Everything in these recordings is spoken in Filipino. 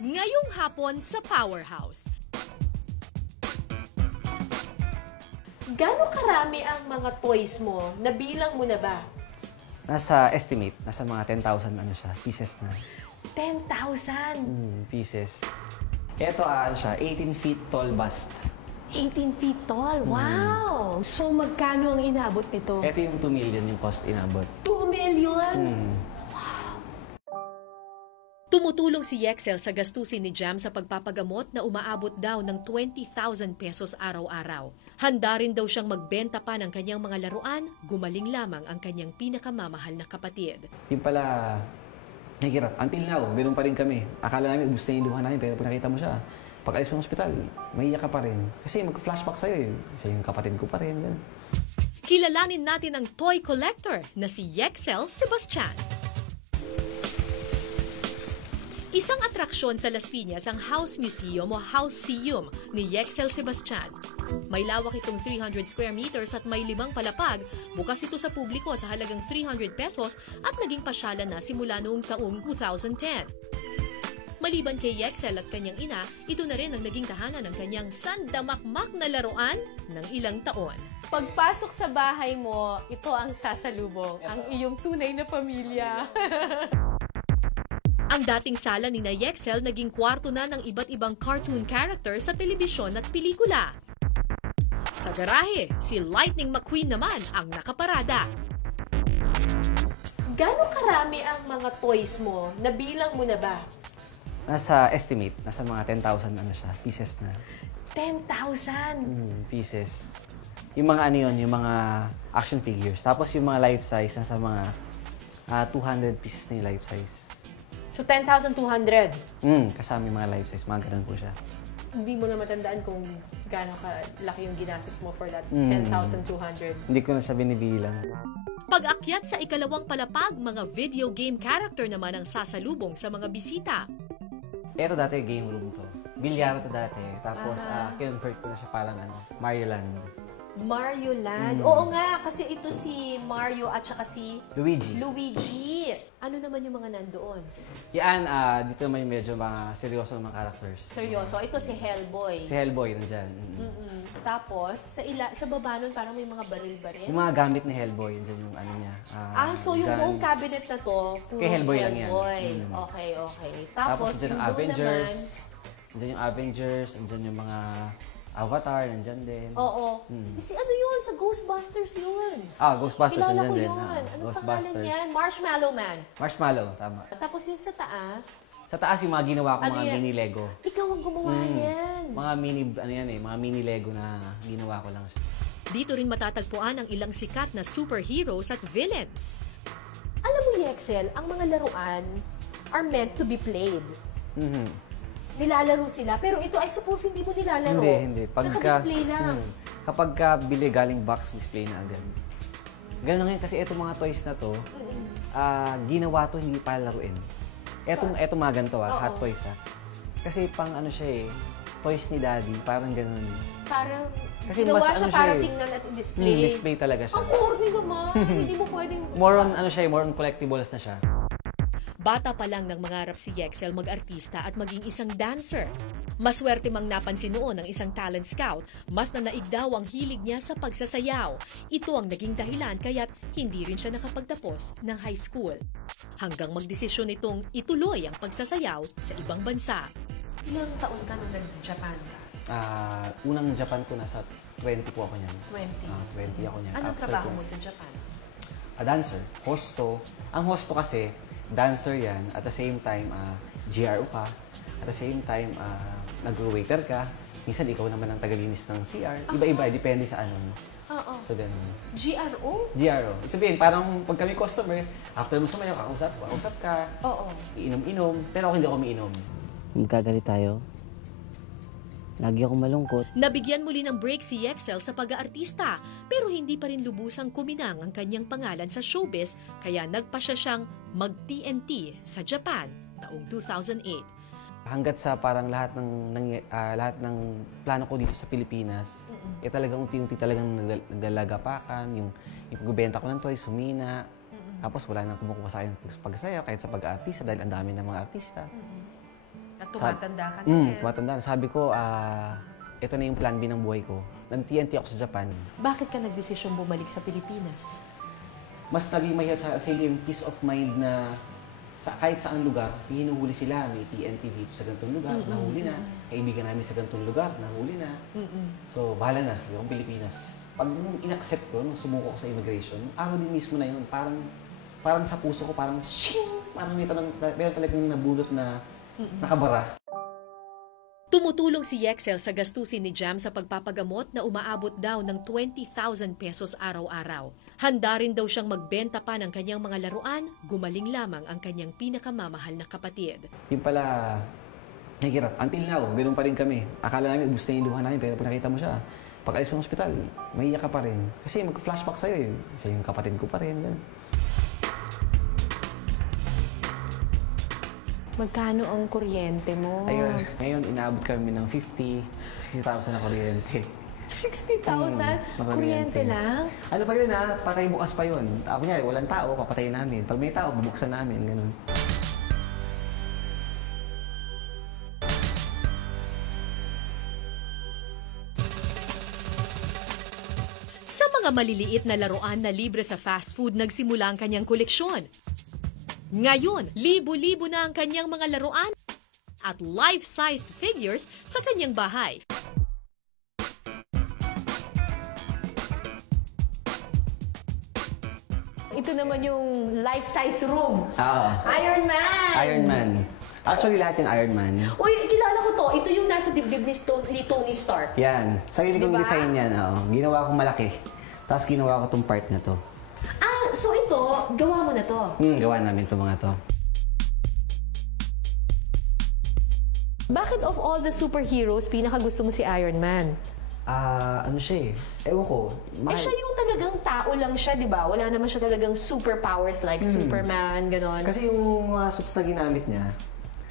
Ngayong hapon sa Powerhouse. Gano'ng karami ang mga toys mo? Nabilang mo na ba? Nasa estimate, nasa mga 10,000 ano siya, pieces na. 10,000? Pieces. Ito ano siya, 18 feet tall bust. 18 feet tall? Wow! So magkano ang inabot nito? Ito yung 2 million yung cost inabot. 2 million? Tumutulong si Yexel sa gastusin ni Jam sa pagpapagamot na umaabot daw ng 20,000 pesos araw-araw. Handa rin daw siyang magbenta pa ng kanyang mga laruan, gumaling lamang ang kanyang pinakamamahal na kapatid. Yung pala, nahihirap. Until now, ganoon pa rin kami. Akala namin, gusto niya yung luha namin, pero pag nakita mo siya, pag alis mo ng ospital, maiyak ka pa rin. Kasi mag-flashback sa'yo eh. Siya yung kapatid ko pa rin. Ganun. Kilalanin natin ang toy collector na si Yexel Sebastian. Isang atraksyon sa Las Piñas ang House Museum o Houseseum ni Yexel Sebastian. May lawak itong 300 square meters at may 5 palapag. Bukas ito sa publiko sa halagang 300 pesos at naging pasyalan na simula noong taong 2010. Maliban kay Yexel at kanyang ina, ito na rin ang naging tahanan ng kanyang sandamakmak na laruan ng ilang taon. Pagpasok sa bahay mo, ito ang sasalubong, ang iyong tunay na pamilya. Ang dating sala ni na Yexel naging kwarto na ng iba't ibang cartoon character sa telebisyon at pelikula. Sa garahe, si Lightning McQueen naman ang nakaparada. Gano'ng karami ang mga toys mo? Nabilang mo na ba? Nasa estimate, nasa mga 10,000 ano siya, pieces na. 10,000? Pieces. Yung mga ano yun, yung mga action figures. Tapos yung mga life size, nasa mga 200 pieces na yung life size. So 10,200? Kasama yung mga life size, mga ganun po siya. Hindi mo na matandaan kung gaano kalaki yung ginastos mo for that 10,200. Hindi ko na siya binibilang. Pag-akyat sa ikalawang palapag, mga video game character naman ang sasalubong sa mga bisita. Ito dati game room to. Bilyar to dati. Tapos kinonvert ko na siya parang Mario Land. Mario Land? Oo nga, kasi ito si Mario at saka si Luigi. Ano naman yung mga nandoon? Yan, dito naman yung medyo mga seryoso ng mga characters. Seryoso? Ito si Hellboy. Si Hellboy nandyan. Tapos, sa baba nun parang may mga baril-baril. Yung mga gamit ni Hellboy, nandyan yung ano niya. So yung buong cabinet na to, puro kay Hellboy lang yan. Okay. Tapos yung yung Avengers. Nandyan yung Avengers, nandyan yung mga Avatar, nandyan din. Oo. Si ano yun? Sa Ghostbusters yun. Ghostbusters, kilala nandyan ko din. yun. Anong pangalan yan? Marshmallow Man. Marshmallow, tama. Tapos yung sa taas. Sa taas yung mga ginawa ko, Ano mga yan? mini Lego. Ikaw ang gumawa yan. Mga mini, mga mini Lego na ginawa ko lang siya. Dito rin matatagpuan ang ilang sikat na superheroes at villains. Alam mo, Yexel, ang mga laruan are meant to be played. Nilalaro sila, pero ito ay suppose hindi mo nilalaro. Hindi. Naka-display lang. Kapag bili galing box, display na agad. Ganun ngayon kasi itong mga toys na to, ginawa to hindi para laruin. Etong mga ganito, hot toys Kasi pang ano siya toys ni daddy, parang ganun. Parang, kasi ginawa mas, siya ano para siya, tingnan at display. Display talaga siya. Ang corny naman. Hindi mo pwedeng... More on, more on collectibles na siya. Bata pa lang nang mangarap si Yexel mag-artista at maging isang dancer. Maswerte mang napansin noon ng isang talent scout, mas nanaig daw ang hilig niya sa pagsasayaw. Ito ang naging dahilan kaya't hindi rin siya nakapagtapos ng high school. Hanggang magdesisyon itong ituloy ang pagsasayaw sa ibang bansa. Ilang taon ka nung nag-Japan ka? Unang Japan ko nasa 20 po ako niyan. 20? 20 ako niyan. Anong trabaho mo sa Japan? Dancer. Hosto. Ang hosto kasi, dancer yan. At the same time, GRO ka. At the same time, nag-waiter ka. Minsan, ikaw naman ang tagalinis ng CR. Iba-iba, depende sa ano. Oo. So, ganun. GRO? GRO. Sabihin, parang pag kami customer, after mo sumayaw, kausap ka. Oo. Iinom-inom. Pero ako hindi ako umiinom. Magkagalit tayo. Lagi akong malungkot. Nabigyan muli ng break si Yexel sa pag-aartista, pero hindi pa rin lubusang kuminang ang kanyang pangalan sa showbiz, kaya nagpa siya siyang mag-TNT sa Japan taong 2008. Hanggat sa parang lahat ng plano ko dito sa Pilipinas, talagang unti-unti talagang naglalagapakan, yung pagbebenta ko ng toys, sumina. Tapos wala nang kumukuha sa akin pagsayaw kahit sa pag-aartista dahil ang dami ng mga artista. At tumatanda ka na. Tumatanda na. Sabi ko, ito na yung plan B ng buhay ko. Nag-TNT ako sa Japan. Bakit ka nagdesisyon bumalik sa Pilipinas? Mas naging mahirap sa yung peace of mind na kahit saan lugar, hinuhuli sila. May TNT dito sa ganitong lugar, nahuli na. Kaibigan namin sa ganitong lugar, nahuli na. So, bahala na, yung Pilipinas. Pag in-accept ko, nung sumuko ko sa immigration, araw din mismo na yun, parang sa puso ko, parang shing! Parang meron talagang nabulot na nakabara. Tumutulong si Yexel sa gastusin ni Jam sa pagpapagamot na umaabot daw ng 20,000 pesos araw-araw. Handa rin daw siyang magbenta pa ng kanyang mga laruan, gumaling lamang ang kanyang pinakamamahal na kapatid. Yung pala, nahihirap. Until now, ganoon pa rin kami. Akala namin, ubus na yung luha namin, pero pag nakita mo siya, pag alis mo ng ospital, maiiyak ka pa rin. Kasi mag-flashback sa'yo eh. Siya yung kapatid ko pa rin. Ganun. Magkano ang kuryente mo? Ayun, ngayon inaabot kami ng 60,000 na kuryente. 60,000? Kuryente lang? Ano pa yun patay bukas pa yun. Ako nga, walang tao, papatayin namin. Pag may tao, bubuksan namin, ganun. Sa mga maliliit na laruan na libre sa fast food, nagsimula ang kanyang koleksyon. Ngayon, libo-libo na ang kanyang mga laruan at life-sized figures sa kanyang bahay. Ito naman yung life-size room. Oo. Iron Man! Iron Man. Actually, lahat yung Iron Man. Uy, kilala ko to. Ito yung nasa dibdib ni Tony Stark. Yan. Sarili kong design yan. Oo. Ginawa ko malaki. Tapos ginawa ko tong part na to. So ito, gawa mo na to? Gawa namin itong mga to. Bakit of all the superheroes, pinakagusto mo si Iron Man? Ano siya eh. Ewan ko. Siya yung talagang tao lang siya, di ba? Wala naman siya talagang superpowers like Superman, ganon. Kasi yung mga suits na ginamit niya,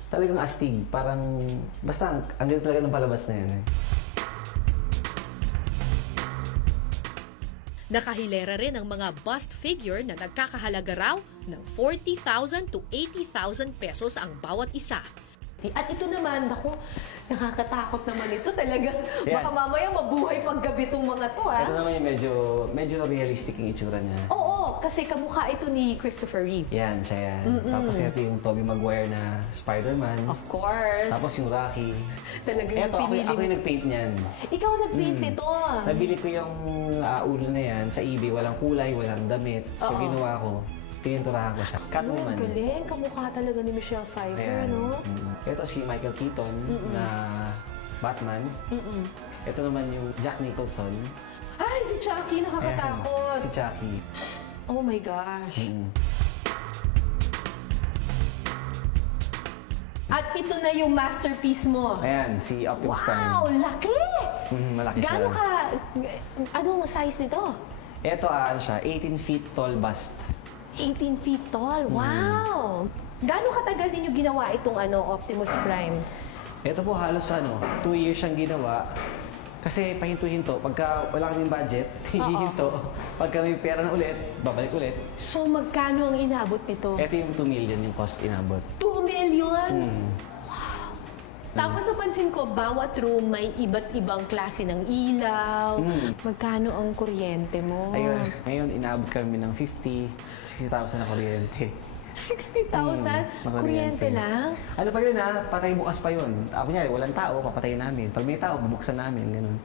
talagang astig. Parang, basta, ang ganda talaga ng palabas na yun eh. Nakahilera rin ang mga bust figure na nagkakahalaga raw ng 40,000 to 80,000 pesos ang bawat isa. At ito naman, naku, nakakatakot naman ito talaga. Yeah. Baka mamaya mabuhay paggabi itong mga to, ha? Ito naman yung medyo realistic yung itsura niya. Oo, kasi kamukha ito ni Christopher Reeve. Yan, siya yan. Tapos ito yung Tobey Maguire na Spider-Man. Of course. Tapos yung Rocky. Talagang Eto, ako yung nag-paint niyan. Ikaw nag-paint nito. Nabili ko yung ulo na yan sa eBay. Walang kulay, walang damit. So, ginawa ko. Pininturahan ko siya. Catwoman. Galing. Kamukha talaga ni Michelle Pfeiffer, no? Ito si Michael Keaton na Batman. Ito naman yung Jack Nicholson. Ay, si Chucky. Nakakatakot. Si Chucky. Oh my gosh. At ito na yung masterpiece mo. Ayan, si Optimus Prime. Wow, laki! Malaki siya. Gaano ka, anong size nito? Ito, ano siya, 18 feet tall bust. 18 feet tall, wow! Gaano katagal ninyo ginawa itong Optimus Prime? Ito po halos 2 years siyang ginawa. Kasi pahinto-hinto. Pagka wala kaming budget, hihinto. Pagka may pera na ulit, babalik ulit. So magkano ang inabot nito? Ito yung 2 million yung cost inabot. 2 million? Wow! Tapos napansin ko, bawat room may iba't ibang klase ng ilaw. Magkano ang kuryente mo? Ayun, ngayon inabot kami ng 60,000 na kuryente. 60,000? Kuryente lang? Ano pa yun patay bukas pa yun. Ako nga, walang tao, papatayin namin. Pag may tao, bubuksan namin, ganun.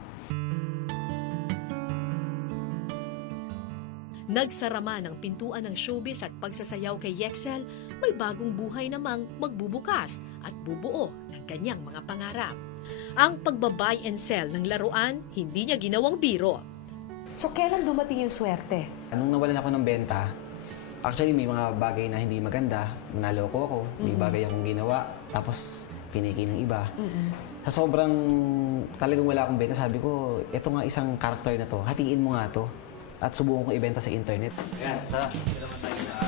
Nagsarama ng pintuan ng showbiz at pagsasayaw kay Yexel, may bagong buhay namang magbubukas at bubuo ng kanyang mga pangarap. Ang pagbabuy and sell ng laruan, hindi niya ginawang biro. So kailan dumating yung swerte? Anong nawalan ako ng benta, actually may mga bagay na hindi maganda, naloko ako, may bagay akong ginawa, tapos piniki ng iba. Sa sobrang talagang wala akong benta, sabi ko, ito nga isang character na to, hatiin mo nga to. At subukan ko ibenta sa internet. Ayan, tara. Ito naman tayo na ginagawa.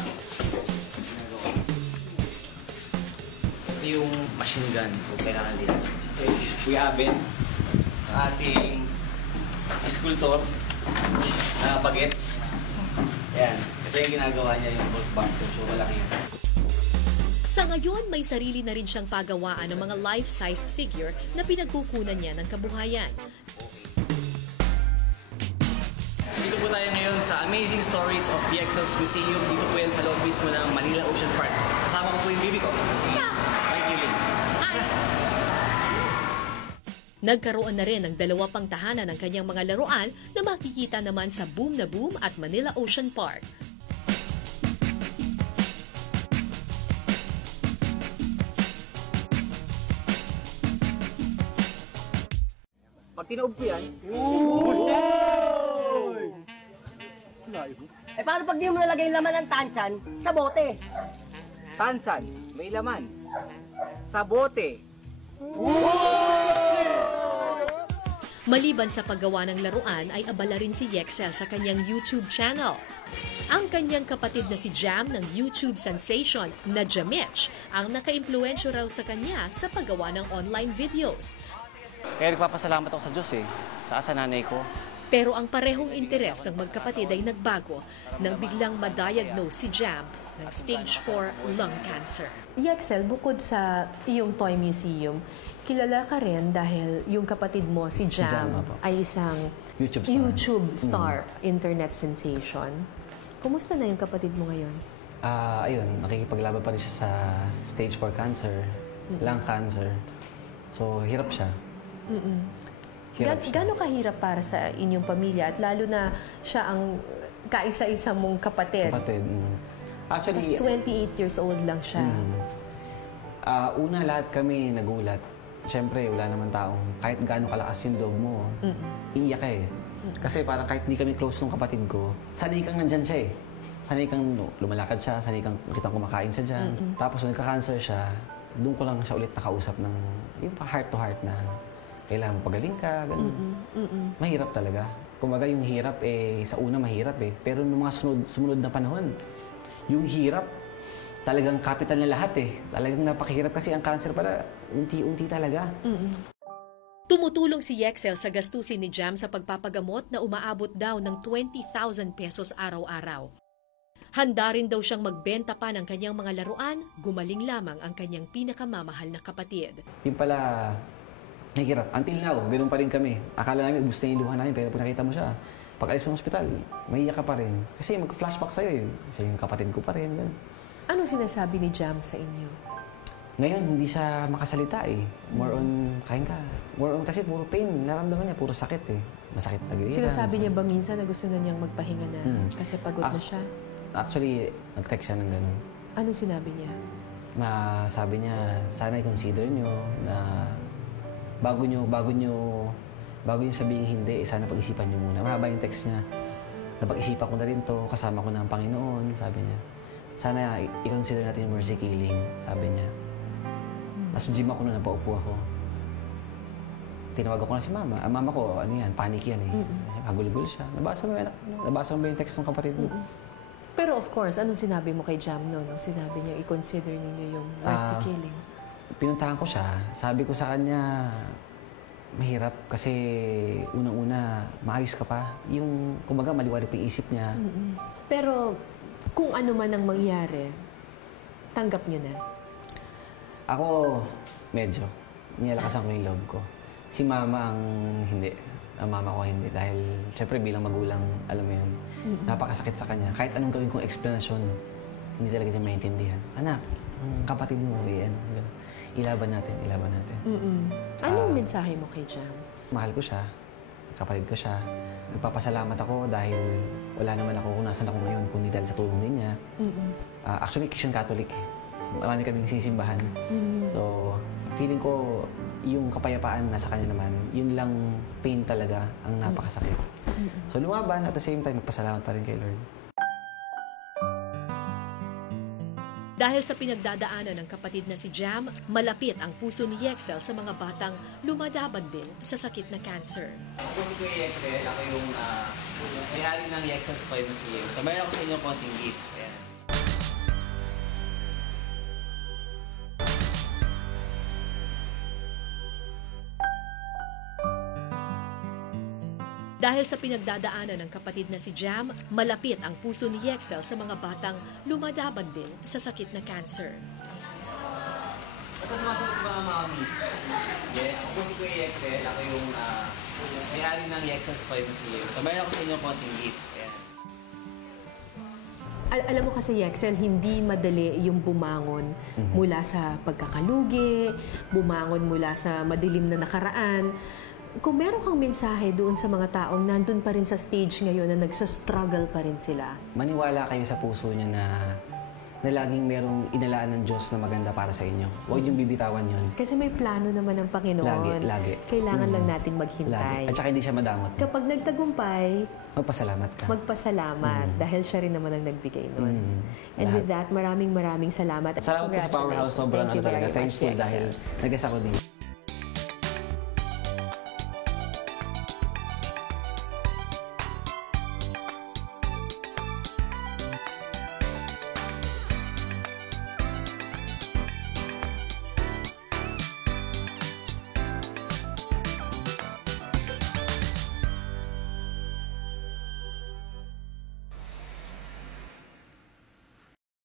Ito yung machine gun kung kailangan din. Kuya Aben, ang ating sculptor na bagets. Ayan, ito yung ginagawa niya, yung Ghostbuster. So, malaki yan. Sa ngayon, may sarili na rin siyang pagawaan ng mga life-sized figure na pinagkukunan niya ng kabuhayan. Dito po tayo ngayon sa Amazing Stories of EXL's Museum. Dito po yan sa loob mismo ng Manila Ocean Park. Kasama ko po yung baby ko, si Mike Yulin. Nagkaroon na rin ng 2 pang tahanan ng kanyang mga laruan na makikita naman sa Boom na Boom at Manila Ocean Park. Pag tinaob ko yan, Paano pag di mo nalagay yung laman ng tansyan sa bote? tansan, may laman. Sa bote. Maliban sa paggawa ng laruan ay abala rin si Yexel sa kanyang YouTube channel. Ang kanyang kapatid na si Jam ng YouTube sensation na Jamich ang naka-impluwensyo raw sa kanya sa paggawa ng online videos. Kaya nagpapasalamat ako sa Diyos saka sa nanay ko. Pero ang parehong interes ng magkapatid ay nagbago nang biglang ma-diagnose si Jam ng stage 4 lung cancer. Yexel, bukod sa iyong toy museum, kilala ka rin dahil yung kapatid mo, si Jam, Jam, opo. ay isang YouTube star. internet sensation. Kumusta na yung kapatid mo ngayon? Ayun, nakikipaglaban pa rin siya sa stage 4 cancer, lung cancer. So, hirap siya. Hirap siya. Gano'ng kahirap para sa inyong pamilya at lalo na siya ang kaisa-isa mong kapatid? Kapatid. Actually, Tapos 28 years old lang siya. una lahat kami nagulat. Siyempre, wala naman taong kahit gaano kalakas yung loob mo, iiyak ka eh. Kasi parang kahit hindi kami close ng kapatid ko, sanay kang nandyan siya eh. Sanay kang lumalakad siya, sanay kang kitang kumakain siya dyan. Tapos nung nagka-cancer siya, doon ko lang siya ulit nakausap ng yung heart to heart na kailangan mo pagaling ka, ganun. Mahirap talaga. Kumbaga yung hirap sa una mahirap eh. Pero nung mga sumunod na panahon, yung hirap, talagang capital na lahat eh. Talagang napakahirap kasi ang cancer pala, unti-unti talaga. Tumutulong si Yexel sa gastusin ni Jam sa pagpapagamot na umaabot daw ng 20,000 pesos araw-araw. Handa rin daw siyang magbenta pa ng kanyang mga laruan, gumaling lamang ang kanyang pinakamamahal na kapatid. Yung pala, nahihirap. Until now, ganoon pa rin kami. Akala namin, gusto niya yung luha namin, pero pag nakita mo siya, pag alis mo ng ospital, mahiyak ka pa rin. Kasi mag-flashback sa'yo eh. Siya yung kapatid ko pa rin. Ganun. Ano sinasabi ni Jam sa inyo? Ngayon, hindi siya makasalita eh. More on, kain ka. More on, kasi puro pain. Naramdaman niya, puro sakit eh. Masakit na gira. Sinasabi niya ba minsan na gusto na niyang magpahinga na kasi pagod na siya? Actually, nag-text siya ng ganun. Ano sinabi niya? Na sabi niya, sana i-consider niyo na bago niyo sabihin hindi, sana pag-isipan niyo muna. Mahaba yung text niya. Napag-isipan ko na rin to, kasama ko na ang Panginoon, sabi niya. Sana i-consider natin yung mercy killing, sabi niya. Nasa gym ako na napaupo ako. Tinawag ako na si mama. Ang mama ko, ano yan, panic yan eh. Hagul-gul siya. Nabasa mo ba yung text ng kapatid mo? Pero of course, anong sinabi mo kay Jam no? Nung sinabi niya i-consider ninyo yung mercy killing? Pinuntahan ko siya. Sabi ko sa kanya, mahirap kasi unang-una, maayos ka pa. Yung, kumbaga, maliwanag pa yung isip niya. Pero kung ano man ang mangyari, tanggap niyo na? Ako, medyo. Nilakasan ko yung loob ko. Si mama ang hindi. Ang mama ko hindi. Dahil, syempre, bilang magulang, alam mo yun, napakasakit sa kanya. Kahit anong gawin kong explanation, hindi talaga niya maintindihan. Anak, ang kapatid mo, yan. Ilaban natin. Anong mensahe mo kay Jam? Mahal ko siya. Kapatid ko siya. Nagpapasalamat ako dahil wala naman ako kung nasan ako ngayon, kundi dahil sa tulong din niya. Actually, Christian Catholic. Marami kaming sisimbahan. So, feeling ko, yung kapayapaan nasa kanya naman, yun lang pain talaga ang napakasakit. So, lumaban at the same time, magpasalamat pa rin kay Lord. Dahil sa pinagdadaanan ng kapatid na si Jam, malapit ang puso ni Yexel sa mga batang lumalaban din sa sakit na cancer. Ako si Kuya Yexel, ako yung may-ari ng Yexel's Toy Museum. So, mayroon ako sa inyo konting gift. Ayan. Dahil sa pinagdadaanan ng kapatid na si Jam, malapit ang puso ni Yexel sa mga batang lumalaban din sa sakit na cancer. Ayan, ako yung may-ari ng Yexels Toy Museum. So, mayroon ako sa inyo konting gift. Ayan. Alam mo kasi, Yexel, hindi madali yung bumangon mula sa pagkakalugi, bumangon mula sa madilim na nakaraan. Kung meron kang mensahe doon sa mga taong nandun pa rin sa stage ngayon na nagsastruggle pa rin sila. Maniwala kayo sa puso niya na laging merong inalaan ng Diyos na maganda para sa inyo. Huwag niyong bibitawan yun. Kasi may plano naman ng Panginoon. Lagi. Kailangan lang natin maghintay. Lagi. At saka hindi siya madamot. Kapag nagtagumpay, Magpasalamat ka. magpasalamat dahil siya rin naman ang nagbigay nun. And with that, maraming salamat. Salamat po sa Powerhouse. Sobrang Thank you talaga. very much, Thankful Yexel. dahil nag-guest ako dito.